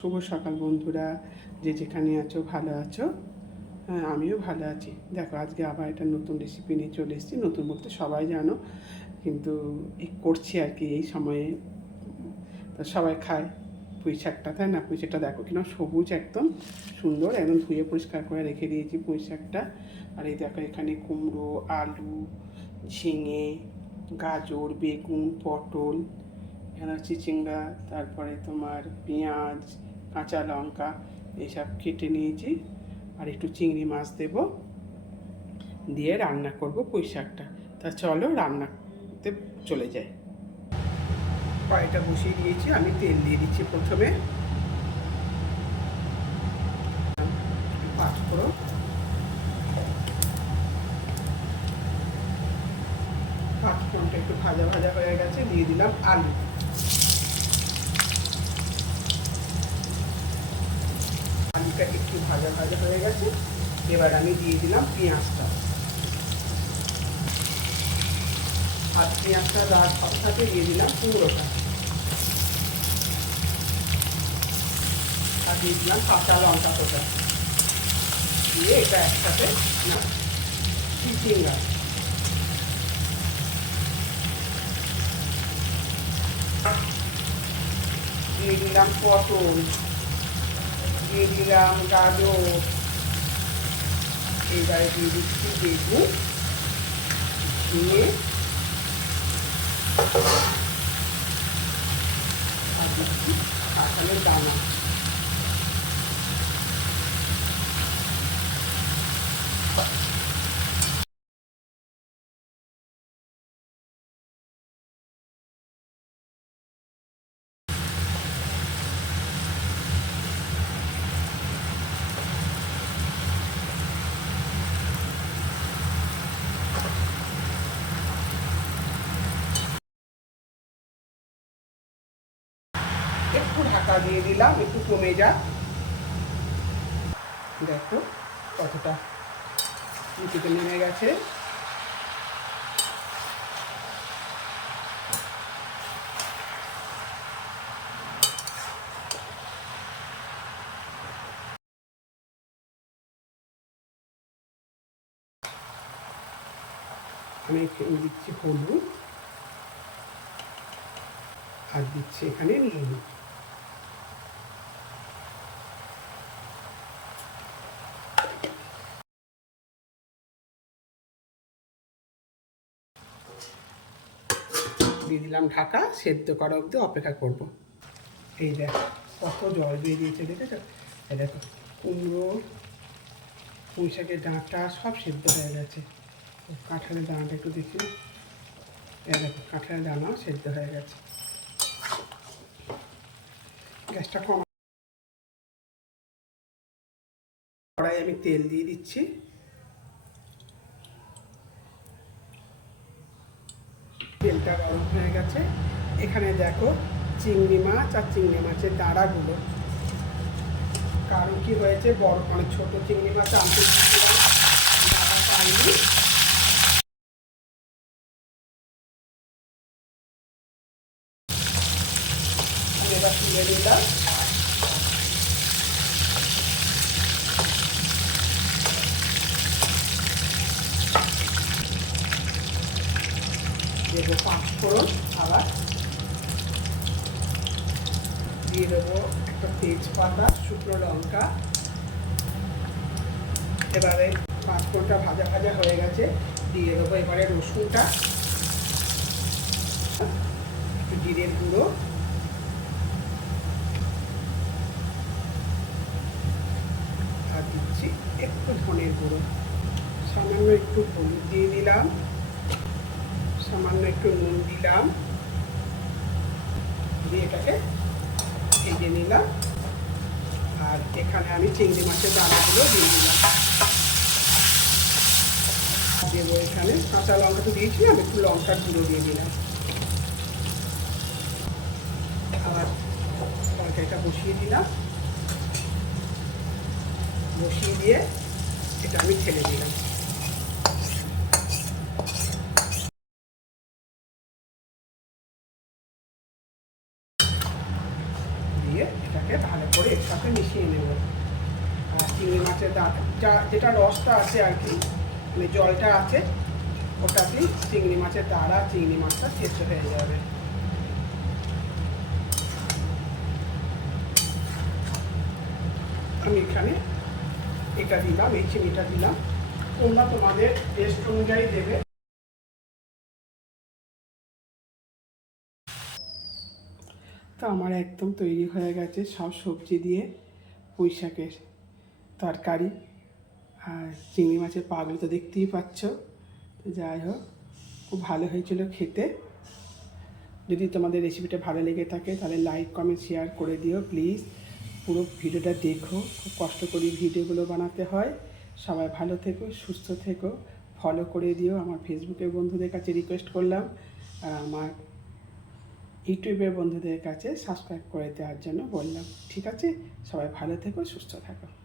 শুভ সকাল বন্ধুরা, যে যেখানে আছো, ভালো আছো? হ্যাঁ আমিও ভালো আছি। দেখো, আজকে আবার একটা নতুন রেসিপি নিয়ে চলে এসেছি। নতুন বলতে সবাই জানো, কিন্তু এই করছি আর কি এই সময়ে। তো সবাই খায় পুঁই শাকটা, তাই না? পুঁই শাকটা দেখো কিনা সবুজ একদম, সুন্দর, একদম ধুয়ে পরিষ্কার করে রেখে দিয়েছি পুঁই শাকটা। আর এই দেখো, এখানে কুমড়ো, আলু, ঝিঙে, গাজর, বেগুন, পটল, এখানে চিংড়া, তারপরে তোমার পেঁয়াজ কাঁচা লঙ্কা, এইসব কেটে নিয়েছি। আর একটু চিংড়ি মাছ দেব। দিয়ে রান্না করব পুঁই শাকটা। তা চলো রান্নাতে চলে যাই। কড়াইটা বসিয়ে দিয়েছি, আমি তেল দিয়ে দিচ্ছি প্রথমে। পাঁচ পাঁচফোড়নটা একটু ভাজা ভাজা হয়ে গেছে, দিয়ে দিলাম আলু। আলুটা একটু ভাজা ভাজা হয়ে গেছে। এবার আমি দিয়ে দিলাম পেঁয়াজটা। আর পেঁয়াজটা দেওয়ার সাথে সাথে দিয়ে দিলাম কুমড়োটা। আর দিয়ে দিলাম কাঁচা লঙ্কা কোটা। দিয়ে এটা একসাথে চিচিঙ্গা দিয়ে দিলাম পটল। দিয়ে দিলাম গাজর এবারে দিয়ে দিচ্ছি বেগুন দিয়ে আর দিচ্ছি দানা একটু ঢাকা দিয়ে দিলাম, একটু কমে যাক দেখো কতটা নিচেতে নেমে গেছে। আমি এখানে দিচ্ছি হলুদ। আর দিচ্ছি এখানে নুন দিয়ে দিলাম ঢাকা, সেদ্ধ করা অবধি অপেক্ষা করব। এই দেখো, কত জল বেরিয়েছে দেখেছ? এই দেখো, কুমড়ো পুঁই শাকের ডাঁটা সব সেদ্ধ হয়ে গেছে। কাঁঠালের দানাটা একটু দেখি। এই দেখো, কাঁঠালের দানাও সেদ্ধ হয়ে গেছে। গ্যাসটা কম। কড়াই আমি তেল দিয়ে দিচ্ছি। তেলটা গরম হয়ে গেছে। এখানে দেখো চিংড়ি মাছ আর চিংড়ি মাছের দাঁড়াগুলো কারণ কি হয়েছে? বড় মানে ছোটো চিংড়ি মাছ আনতে আমি এবার তুলে নিলাম দেবো পাঁচফোড়ন আবার দিয়ে দেবো একটা তেজপাতা, শুকনো লঙ্কা। এবারে পাঁচফোড়নটা ভাজা ভাজা হয়ে গেছে, দিয়ে দেবো এবারে রসুনটা। একটু জিরের গুঁড়ো। আর দিচ্ছি একটু ধনের গুঁড়ো। সামান্য একটু হলুদ দিয়ে দিলাম সামান্য একটু নুন দিলাম। দিয়ে এটাকে ভেজে নিলাম। আর এখানে আমি চিংড়ি মাছের দানাগুলো দিয়ে দিলাম। দেবো এখানে কাঁচা লঙ্কা তো দিয়েছিলাম একটু লঙ্কার গুঁড়ো দিয়ে দিলাম। আবার তরকারিটা বসিয়ে দিলাম। বসিয়ে দিয়ে এটা আমি ঠেলে দিলাম। সাথে মিশিয়ে নেব। আর চিংড়ি মাছের দাঁত, যা, যেটা রসটা আছে আর কি মানে জলটা আছে, ওটাতেই চিংড়ি মাছের দাঁড়া, চিংড়ি মাছটা সেদ্ধ হয়ে যাবে। আমি এখানে এটা দিলাম, এই চিনিটা দিলাম। তোমরা তোমাদের টেস্ট অনুযায়ী দেবে। আমার একদম তৈরি হয়ে গেছে সব সবজি দিয়ে পুঁই শাকের তরকারি আর চিংড়ি মাছের পাগুলো তো দেখতেই পাচ্ছ। তো যাই হোক, খুব ভালো হয়েছিল খেতে। যদি তোমাদের রেসিপিটা ভালো লেগে থাকে তাহলে লাইক কমেন্ট শেয়ার করে দিও প্লিজ পুরো ভিডিওটা দেখো, খুব কষ্ট করে ভিডিওগুলো বানাতে হয়। সবাই ভালো থেকো, সুস্থ থেকো। ফলো করে দিও। আমার ফেসবুকের বন্ধুদের কাছে রিকোয়েস্ট করলাম। আর আমার ইউটিউবের বন্ধুদের কাছে সাবস্ক্রাইব করে দেওয়ার জন্য বললাম, ঠিক আছে? সবাই ভালো থেকো, সুস্থ থাকো।